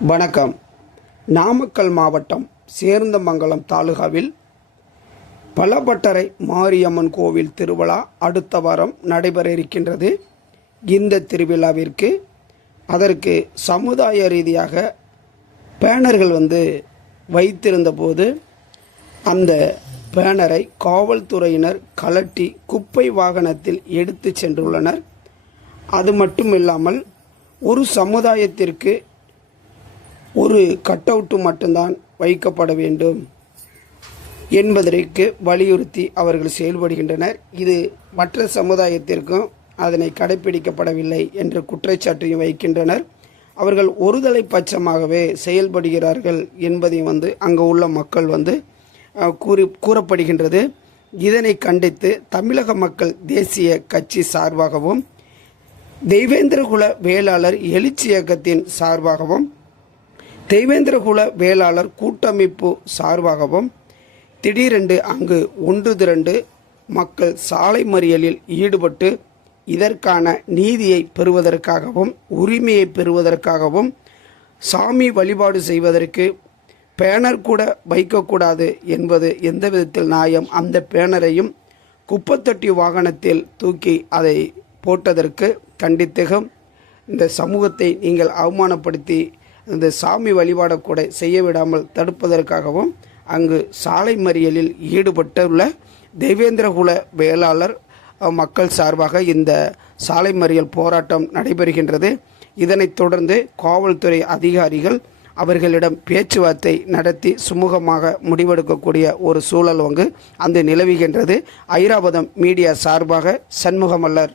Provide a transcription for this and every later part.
வணக்கம். நாமக்கல் மாவட்டம் சேர்ந்தமங்கலம் தாலுகாவில் பலபட்டறை மாரியம்மன் கோவில் திருவிழா அடுத்த வாரம் நடைபெற இருக்கின்றது. இந்த திருவிழாவிற்கு அதற்கு சமுதாய ரீதியாக பேனர்கள் வந்து வைத்திருந்த போது அந்த பேனரை காவல்துறையினர் கலட்டி குப்பை வாகனத்தில் எடுத்து சென்றுள்ளனர். அது மட்டும் இல்லாமல் ஒரு சமுதாயத்திற்கு ஒரு கட் அவுட்டு மட்டும்தான் வைக்கப்பட வேண்டும். என்பதற்கு வலியுறுத்தி அவர்கள் செயல்படுகின்றனர். இது மற்ற சமுதாயத்திற்கும் அதனை கடைபிடிக்கப்படவில்லை என்ற குற்றச்சாட்டையும் வைக்கின்றனர். அவர்கள் ஒருதலை பட்சமாகவே செயல்படுகிறார்கள் என்பதையும் வந்து அங்கு உள்ள மக்கள் வந்து கூறி கூறப்படுகின்றது. இதனை கண்டித்து தமிழக மக்கள் தேசிய கட்சி சார்பாகவும் தெய்வேந்திரகுல வேளாளர் எழுச்சி இயக்கத்தின் சார்பாகவும் தெய்வேந்திரகுல வேளாளர் கூட்டமைப்பு சார்பாகவும் திடீரென்று அங்கு ஒன்று திரண்டு மக்கள் சாலை மறியலில் ஈடுபட்டு இதற்கான நீதியை பெறுவதற்காகவும் உரிமையை பெறுவதற்காகவும் சாமி வழிபாடு செய்வதற்கு பேனர் கூட வைக்கக்கூடாது என்பது எந்த விதத்தில் நியாயம்? அந்த பேனரையும் குப்பத்தொட்டி வாகனத்தில் தூக்கி அதை போட்டதற்கு கண்டித்தகம். இந்த சமூகத்தை நீங்கள் அவமானப்படுத்தி இந்த சாமி வழிபாடக்கூட செய்ய விடாமல் தடுப்பதற்காகவும் அங்கு சாலை மறியலில் ஈடுபட்டுள்ள தேவேந்திரகுல வேளாளர் மக்கள் சார்பாக இந்த சாலை மறியல் போராட்டம் நடைபெறுகின்றது. இதனைத் தொடர்ந்து காவல்துறை அதிகாரிகள் அவர்களிடம் பேச்சுவார்த்தை நடத்தி சுமூகமாக முடிவெடுக்கக்கூடிய ஒரு சூழல் அங்கு அந்த நிலவுகின்றது. ஐராவதம் மீடியா சார்பாக சண்முகமல்லர்.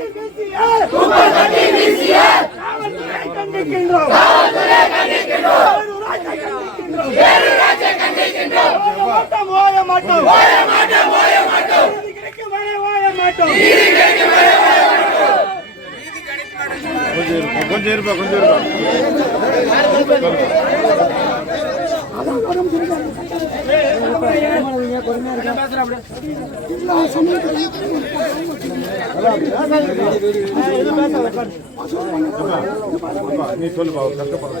குப்பத்தட்டி வீசிய குப்பத்தட்டி வீசிய காவல்துறை கண்டிக்கின்றோம் காவல்துறை கண்டிக்கின்றோம் கண்டிக்கின்றோம் ஓய மாட்டோம் ஓய மாட்டோம் ஓய மாட்டோம் நீதி ஓய மாட்டோம் நீதி ஓய மாட்டோம் கொஞ்சம் இருப்பா கொஞ்சம் இருப்பா கொஞ்சம் இருப்பா. நீ சொல்லுப்பா கஷ்டப்படுற